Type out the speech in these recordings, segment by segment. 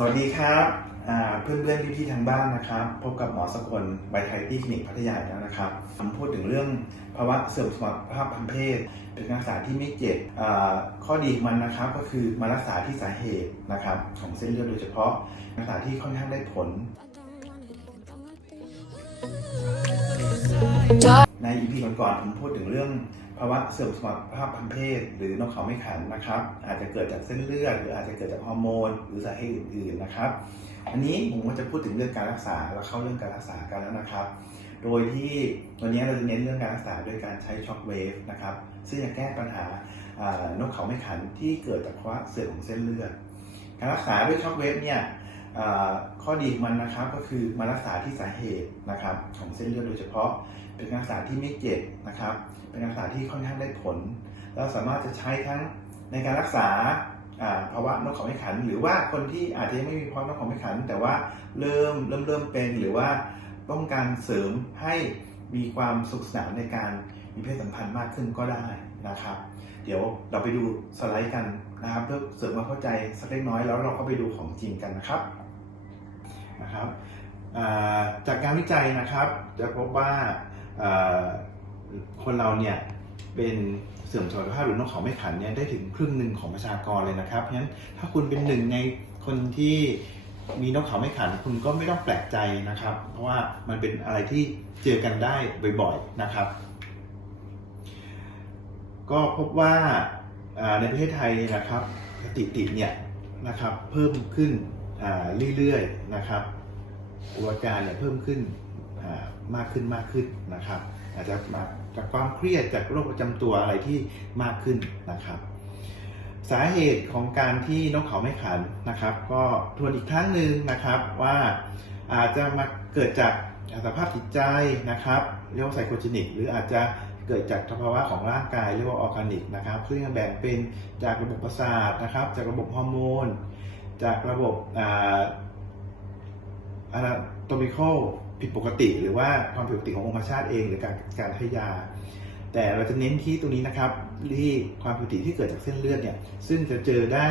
สวัสดีครับอ่าเพื่อนๆพี่ๆทางบ้านนะครับ พบกับหมอสกลไบไทตี้คลินิกพัทยาแล้วนะครับผมพูดถึงเรื่องภาวะเสื่อมสมรรถภาพทางเพศ เป็นการรักษาที่ไม่เจ็บข้อดีมันนะครับก็คือมารักษาที่สาเหตุนะครับของเส้นเลือดโดยเฉพาะรักษาที่ค่อนข้างได้ผล ในอีพีก่อนๆผมพูดถึงเรื่อง ภาวะเสื่อมสมรรถภาพทางเพศ หรือนกเขาไม่ขันนะครับ อาจจะเกิดจากเส้นเลือดหรืออาจจะเกิดจากฮอร์โมน หรือสาเหตุอื่นๆนะครับ อันนี้ผมก็จะพูดถึงเรื่องการรักษาแล้วเข้าเรื่องการรักษากันแล้วนะครับ โดยที่วันนี้เราจะเน้นเรื่องการรักษาด้วยการใช้ช็อคเวฟนะครับซึ่งจะแก้ปัญหาอ่านกเขาไม่ขันที่เกิดจากภาวะเสื่อมของเส้นเลือด การรักษาด้วยช็อคเวฟเนี่ยข้อดีของมันนะครับก็คือมารักษาที่สาเหตุนะครับของเส้นเลือดโดยเฉพาะ เป็นการรักษาที่ไม่เจ็บนะครับ เป็นการรักษาที่ค่อนข้างได้ผล เราสามารถจะใช้ทั้งในการรักษาภาวะนกเขาไม่ขัน หรือว่าคนที่อาจจะยังไม่มีภาวะนกเขาไม่ขัน แต่ว่าเริ่มเริ่มเริ่มเป็นหรือว่าต้องการเสริมให้มีความสุขสนานในการมีเพศสัมพันธ์มากขึ้นก็ได้นะครับ เดี๋ยวเราไปดูสไลด์กันนะครับเพื่อเสริมความเข้าใจสักเล็กน้อยแล้วเราก็ไปดูของจริงกันนะครับนะครับจากการวิจัยนะครับจะพบว่าอ่า คนเราเนี่ยเป็นเสื่อมสมรรถภาพหรือนกเขาไม่ขันเนี่ยได้ถึงครึ่งหนึ่งของประชากรเลยนะครับเพราะฉะนั้นถ้าคุณเป็นหนึ่งในคนที่มีนกเขาไม่ขันคุณก็ไม่ต้องแปลกใจนะครับ เพราะว่ามันเป็นอะไรที่เจอกันได้บ่อยๆนะครับ ก็พบว่าในประเทศไทยนะครับสถิติเนี่ยนะครับเพิ่มขึ้นเรื่อยๆนะครับอุบัติการเนี่ยเพิ่มขึ้น มากขึ้นมากขึ้นนะครับอาจจะมาจากความเครียดจากโรคประจำตัวอะไรที่มากขึ้นนะครับ สาเหตุของการที่นกเขาไม่ขันนะครับ ก็ทวนอีกครั้งหนึ่งนะครับว่าอาจจะมาเกิดจากสภาพจิตใจนะครับเรียกว่าไซโคจินิก หรืออาจจะเกิดจากสภาวะของร่างกายเรียกว่าออร์แกนิกนะครับซึ่งแบ่งเป็นจากระบบประสาทนะครับ จากระบบฮอร์โมนจากระบบอ่า anatomical ผิดปกติ หรือว่าความผิดปกติขององคชาติเอง หรือการการให้ยา แต่เราจะเน้นที่ตรงนี้นะครับที่ความผิดปกติที่เกิดจากเส้นเลือดเนี่ยซึ่งจะเจอได้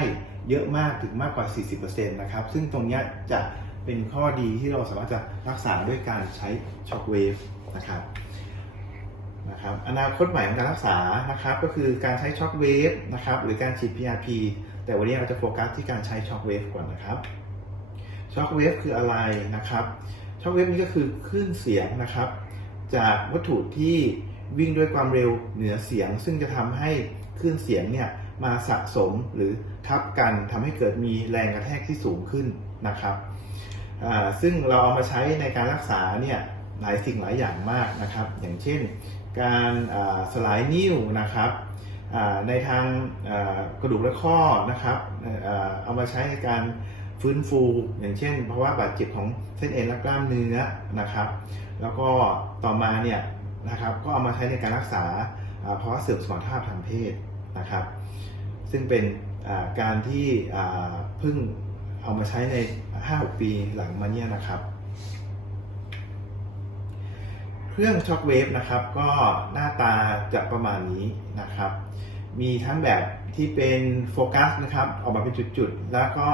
เยอะมากถึงมากกว่า 40%นะครับซึ่งตรงนี้จะเป็นข้อดีที่เราสามารถจะรักษาด้วยการใช้ช็อคเวฟนะครับนะครับอนาคตใหม่ของการรักษานะครับก็คือการใช้ช็อคเวฟนะครับหรือการฉีด PRP แต่วันนี้เราจะโฟกัสที่การใช้ช็อคเวฟก่อนนะครับช็อคเวฟคืออะไรนะครับ ช็อคเวฟนี่ก็คือคลื่นเสียงนะครับ จากวัตถุที่วิ่งด้วยความเร็วเหนือเสียง ซึ่งจะทำให้คลื่นเสียงเนี่ยมาสะสมหรือทับกันทำให้เกิดมีแรงกระแทกที่สูงขึ้นนะครับ ซึ่งเราเอามาใช้ในการรักษาเนี่ยหลายสิ่งหลายอย่างมากนะครับ อย่างเช่น การสลายนิ้วนะครับในทางกระดูกและข้อนะครับเอามาใช้ในการ ฟื้นฟู อย่างเช่นภาวะบาดเจ็บของเส้นเอ็นและกล้ามเนื้อนะครับ แล้วก็ต่อมาเนี่ยนะครับก็เอามาใช้ในการรักษาอ่าภาวะเสื่อมสมรรถภาพทางเพศนะครับ ซึ่งเป็นการที่เพิ่งเอามาใช้ใน 5-6 ปีหลังมาเนี่ยนะครับ เครื่องช็อคเวฟนะครับก็หน้าตาจะประมาณนี้นะครับ มีทั้งแบบที่เป็นโฟกัสนะครับ ออกมาเป็นจุดๆ แล้วก็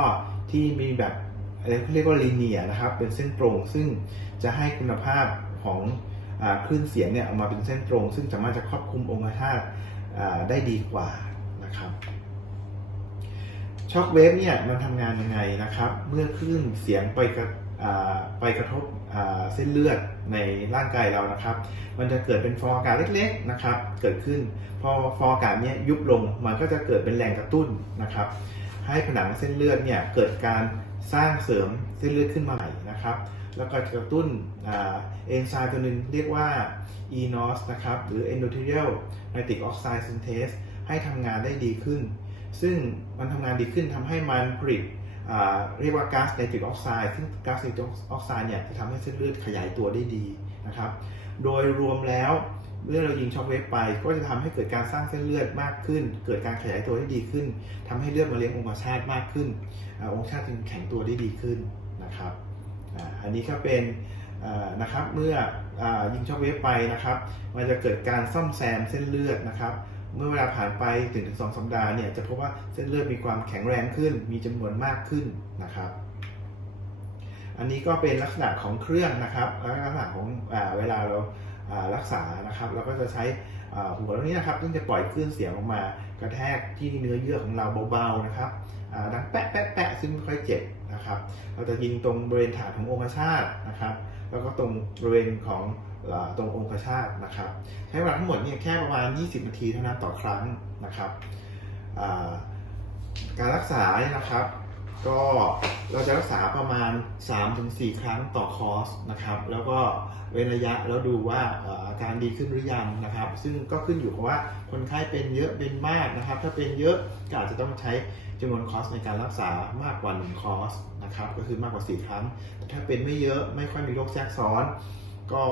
ที่มีแบบอะไรเขาเรียกว่าลีเนียนะครับ เป็นเส้นตรง ซึ่งจะให้คุณภาพของอคลื่นเสียงเนี่ยออกมาเป็นเส้นตรง ซึ่งสามารถจะครอบคลุมองค์ธาตุได้ดีกว่านะครับช็อคเวฟเนี่ยมันทำงานยังไงนะครับ เมื่อคลื่นเสียงไปกระไปกระทบเส้นเลือดในร่างกายเรานะครับ มันจะเกิดเป็นฟองอากาศเล็กๆนะครับ เกิดขึ้น พอฟองอากาศเนี้ยยุบลง มันก็จะเกิดเป็นแรงกระตุ้นนะครับ ให้ผนังเส้นเลือดเนี่ยเกิดการสร้างเสริมเส้นเลือดขึ้นมาใหม่นะครับ แล้วก็กระตุ้นเอนไซม์ตัวนึงเรียกว่า eNOS นะครับ หรือ endothelial nitric oxide synthase ให้ทำงานได้ดีขึ้น ซึ่งมันทำงานดีขึ้นทำให้มันผลิตเรียกว่าก๊าซไนตริกออกไซด์ซึ่งก๊าซไนตริกออกไซด์เนี่ยจะทำให้เส้นเลือดขยายตัวได้ดีนะครับ โดยรวมแล้ว เมื่อเรายิงช็อคเวฟไป ก็จะทำให้เกิดการสร้างเส้นเลือดมากขึ้น เกิดการขยายตัวได้ดีขึ้นทำให้เลือดมาเลี้ยงองคชาตมากขึ้นองคชาตจึงแข็งตัวได้ดีขึ้นนะครับอันนี้ก็เป็นนะครับเมื่ออยิงช็อคเวฟไปนะครับ มันจะเกิดการซ่อมแซมเส้นเลือดนะครับเมื่อเวลาผ่านไปถึงถึงสองสัปดาห์เนี่ยจะพบว่าเส้นเลือดมีความแข็งแรงขึ้น มีจำนวนมากขึ้นนะครับ อันนี้ก็เป็นลักษณะของเครื่องนะครับและลักษณะของอเวลาเรา รักษานะครับเราก็จะใช้หัวเรานี้นะครับซึ่งจะปล่อยคลื่นเสียงออกมากระแทกที่เนื้อเยื่อของเราเบาๆนะครับดังแปะแปะแปะซึ่งไม่ค่อยเจ็บนะครับ เราจะยิงตรงบริเวณฐานขององคชาตนะครับ แล้วก็ตรงบริเวณของตรงองคชาตนะครับ ใช้เวลาทั้งหมดเนี่ยแค่ประมาณ 20 นาทีเท่านั้นต่อครั้งนะครับการรักษานะครับ ก็เราจะรักษาประมาณ 3-4 ครั้งต่อคอร์สนะครับ แล้วก็เว้นระยะแล้วดูว่าอาการดีขึ้นหรือยังนะครับ ซึ่งก็ขึ้นอยู่กับว่าคนไข้เป็นเยอะเป็นมากนะครับ ถ้าเป็นเยอะก็อาจจะต้องใช้จำนวนคอร์สในการรักษามากกว่า1คอร์สนะครับ ก็คือมากกว่า 4 ครั้ง แต่ถ้าเป็นไม่เยอะไม่ค่อยมีโรคแทรกซ้อน ก็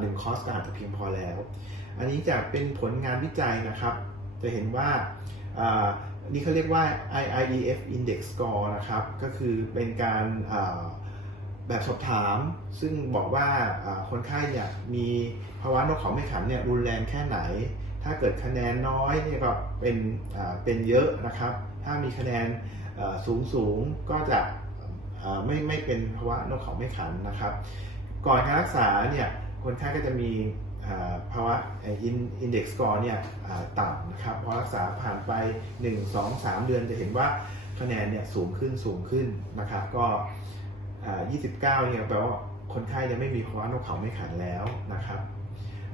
หนึ่งคอร์สก็อาจจะเพียงพอแล้ว อันนี้จะเป็นผลงานวิจัยนะครับ จะเห็นว่า นี่เขาเรียกว่า IIDF Index Score นะครับ ก็คือเป็นการแบบสอบถาม ซึ่งบอกว่าคนไข้เนี่ยมีภาวะนกเขาไม่ขันเนี่ยรุนแรงแค่ไหน ถ้าเกิดคะแนนน้อยเนี่ยก็เป็นเป็นเยอะนะครับ ถ้ามีคะแนนสูงสูงก็จะไม่ไม่เป็นภาวะนกเขาไม่ขันนะครับ ก่อนการรักษาเนี่ยคนไข้ก็จะมี ภาวะอินเด็กซ์สกอร์เนี่ยต่ำนะครับพอรักษาผ่านไป 1 2 3 เดือนจะเห็นว่าคะแนนเนี่ยสูงขึ้นสูงขึ้นนะครับก็อ่า29เนี่ยแปลว่าคนไข้จะไม่มีภาวะนกเขาไม่ขันแล้วนะครับ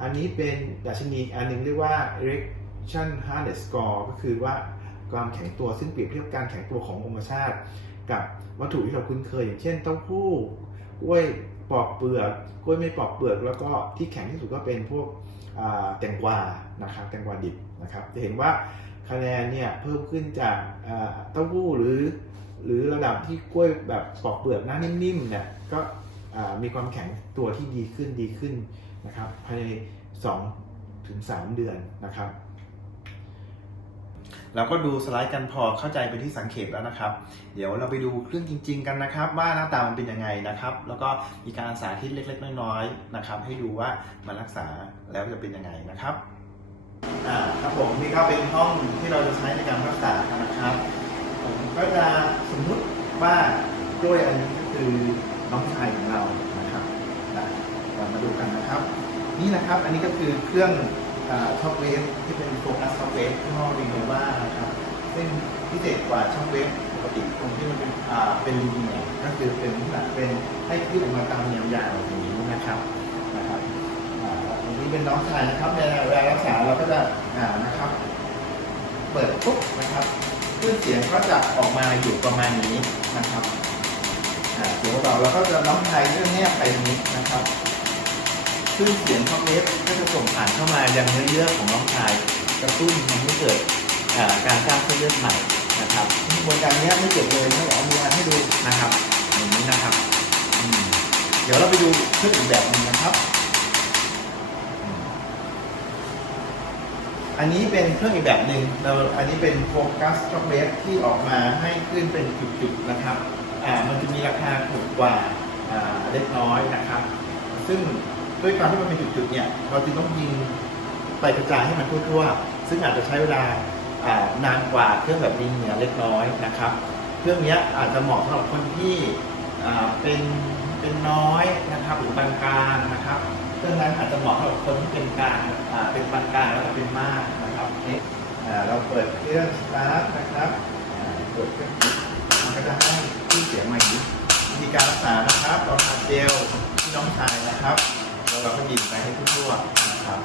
อันนี้เป็นดัชนีอันหนึงเรียกว่า erection hardness score ก็คือว่าความแข็งตัวซึ่งเปรียบเทียบการแข็งตัวขององคชาติ กับวัตถุที่เราคุ้นเคย อย่างเช่นเต้าหู้กล้วย ปอกเปลือกกล้วยไม่ปอกเปลือก แล้วก็ที่แข็งที่สุดก็เป็นพวกแตงกวานะครับแตงกวาดิบนะครับ จะเห็นว่าคะแนนเนี่ยเพิ่มขึ้นจากเต้าหู้หรือ หรือระดับที่กล้วยแบบปอกเปลือกหน้านิ่มๆเนี่ยก็มีความแข็งตัวที่ดีขึ้นดีขึ้นนะครับภายใน2ถึง3เดือนนะครับ เราก็ดูสไลด์กันพอเข้าใจเป็นที่สังเขปแล้วนะครับ เดี๋ยวเราไปดูเครื่องจริง ๆ กันนะครับ ว่าหน้าตามันเป็นยังไงนะครับ แล้วก็มีการสาธิตเล็ก ๆ น้อยๆนะครับ ให้ดูว่ามันรักษาแล้วจะเป็นยังไงนะครับอ่าครับผมนี่ก็เป็นห้องที่เราจะใช้ในการรักษานะครับ ผมก็จะสมมุติว่ากล้วยอันนี้ก็คือน้องชายของเรานะครับเรามาดูกันนะครับ นี่นะครับอันนี้ก็คือเครื่อง ช็อคเวฟที่เป็นโฟกัสช็อคเวฟที่ห้อรีโนวานะครับซึ่งพิเศษกว่าช็อคเวฟปกติตรงที่มันเป็นอ่าเป็นลีเนียก็คือเป็นลักษณะเป็นให้คลื่นออกมาตามแนวยาวอย่างนี้นะครับนะครับอันนี้เป็นน้องชายนะครับในเวลารักษาเราก็จะอ่านะครับ เปิดปุ๊บนะครับคลื่นเสียงก็จะออกมาอยู่ประมาณนี้นะครับเดี๋ยวเราเราก็จะน้องชายเรื่องนี้ไปนี้นะครับ คลื่นเสียงช็อคเวฟก็จะส่งผ่านเข้ามายังเนื้อเยื่อของน้องชายกระตุ้นทำให้เกิดอ่าการสร้างเส้นเลือดใหม่นะครับกระบวนการเนี้ยไม่เจ็บเลยไม่เอามือมาให้ดูนะครับอย่างนี้นะครับอืมเดี๋ยวเราไปดูเครื่องอีกแบบหนึงนะครับอืมอันนี้เป็นเครื่องอีกแบบหนึ่งเราอันนี้เป็นโฟกัสช็อคเวฟที่ออกมาให้ขึ้นเป็นจุดๆนะครับอ่ามันจะมีราคาถูกกว่าอ่าเล็กน้อยนะครับ ซึ่ง ด้วยความที่มันเป็นจุดๆเนี่ยเราจึงต้องยิงไปกระจายให้มันทั่วๆซึ่งอาจจะใช้เวลาอ่านานกว่าเครื่องแบบยิงเหนือเล็กน้อยนะครับ เครื่องนี้อาจจะเหมาะสำหรับคนที่อ่าเป็นเป็นน้อยนะครับหรือปานกลางนะครับเครื่องนั้นอาจจะเหมาะสำหรับคนที่เป็นกลางอ่าเป็นปานกลางแล้วก็เป็นมากนะครับนี่อ่าเราเปิดเครื่องสตาร์ทนะครับเปิดเครื่องมันก็จะให้ที่เสียงมาอย่วิธีการรักษานะครับเราทาเจลที่น้องชายนะครับ แล้วเราก็ยิงไปให้ทั่วๆนะครับ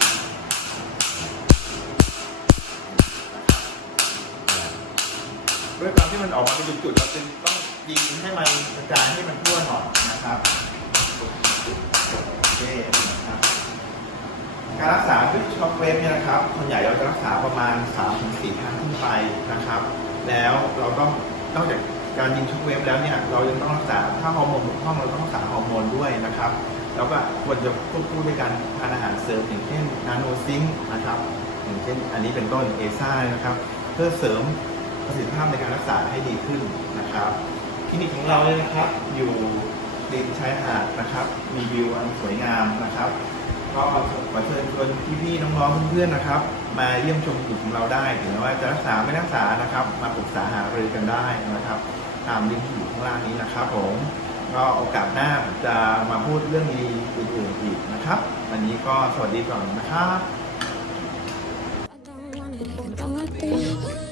ด้วยความที่มันออกมาเป็นจุดๆเราจึงต้องยิงให้มันกระจายให้มันทั่วหน่อยนะครับโอเคนะครับ การรักษาด้วยช็อคเวฟเนี่ยนะครับส่วนใหญ่เราจะรักษาประมาณ3-4ครั้งขึ้นไปนะครับ แล้วเราต้องนอกจากการยิงช็อคเวฟแล้วเนี่ยเรายังต้องรักษาถ้าฮอร์โมนบกพร่องเราต้องรักษาฮอร์โมนด้วยนะครับ แล้วก็ควรจะควบคู่ด้วยการทานอาหารเสริมอย่างเช่นนาโนซิงค์นะครับอย่างเช่นอันนี้เป็นต้นเอซ่านะครับ เพื่อเสริมประสิทธิภาพในการรักษาให้ดีขึ้นนะครับคลินิกของเราเนี่ยนะครับ อยู่ริมชายหาดนะครับ มีวิวอันสวยงามนะครับก็ขอเชิญชวนพี่ๆน้องๆเพื่อนๆนะครับ มาเยี่ยมชมกลุ่มของเราได้ถึงแม้ว่าจะรักษาไม่รักษานะครับ มาปรึกษาหารือกันได้นะครับ ตามลิงก์ที่อยู่ข้างล่างนี้นะครับผม ก็โอกาสหน้าจะมาพูดเรื่องดีอื่นๆอีกนะครับ วันนี้ก็สวัสดีก่อนนะครับ I don't want it, don't like this.